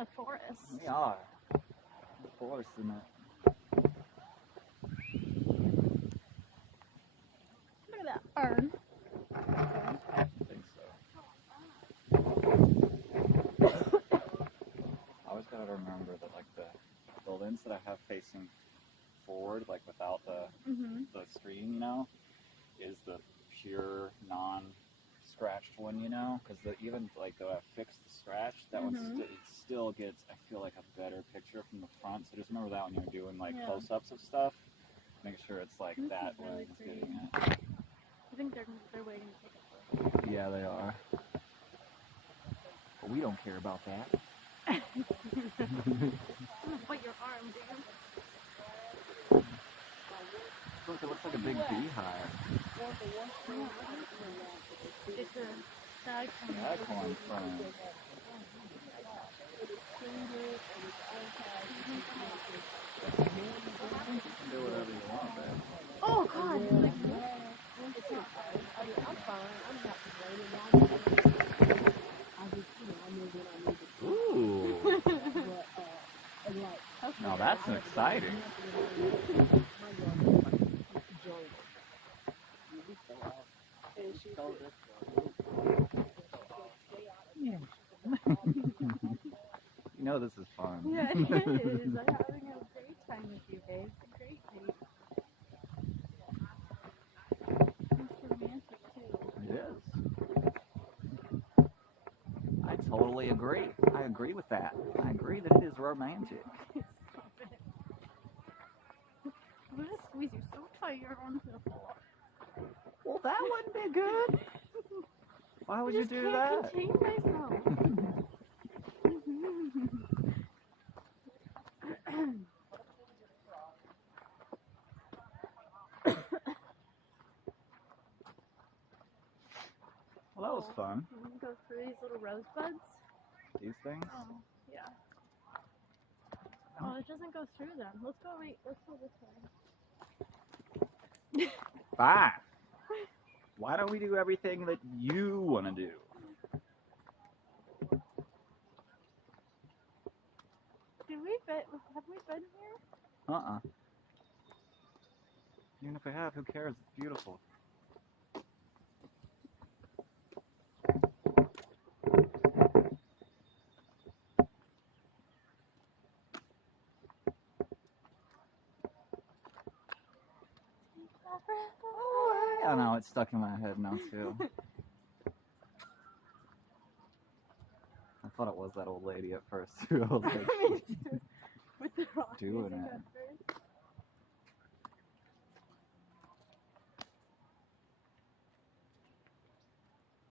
the forest. They are. The forest, isn't it? Look at that fern. I think so. I always gotta remember that, like, the buildings that I have facing forward, like without the screen, you know, is the pure non-scratched one, you know, because even like though I fixed the scratch, that one it still gets, I feel like, a better picture from the front. So just remember that when you're doing like close-ups of stuff, make sure it's like this that really lens pretty. getting it. I think they're waiting to take a photo. Yeah, they are. But we don't care about that. I'm gonna bite your arm, dude. Look, it looks like a big beehive. It's a staghorn. Staghorn fern. Do whatever you want, man. Oh God! It's like, ooh. Now that's exciting. You know this is fun. yeah, it is. I'm having a great time with you, babe. It's a great date. It's romantic too. It is. I totally agree. I agree with that. I agree that it is romantic. Stop it. I'm gonna squeeze you so tight you're onto the floor. Well, that wouldn't be good. Why would you do I that? just can't contain myself. Well, that was fun. You want to go through these little rosebuds? These things? Oh, yeah. Oh, it doesn't go through them. Let's go this way. Fine. Why don't we do everything that you want to do? Have we been here? Uh-uh. Even if we have, who cares? It's beautiful. Oh, no, it's stuck in my head now, too. I thought it was that old lady at first, too. I was like, Me too. With the rock doing music it. at first.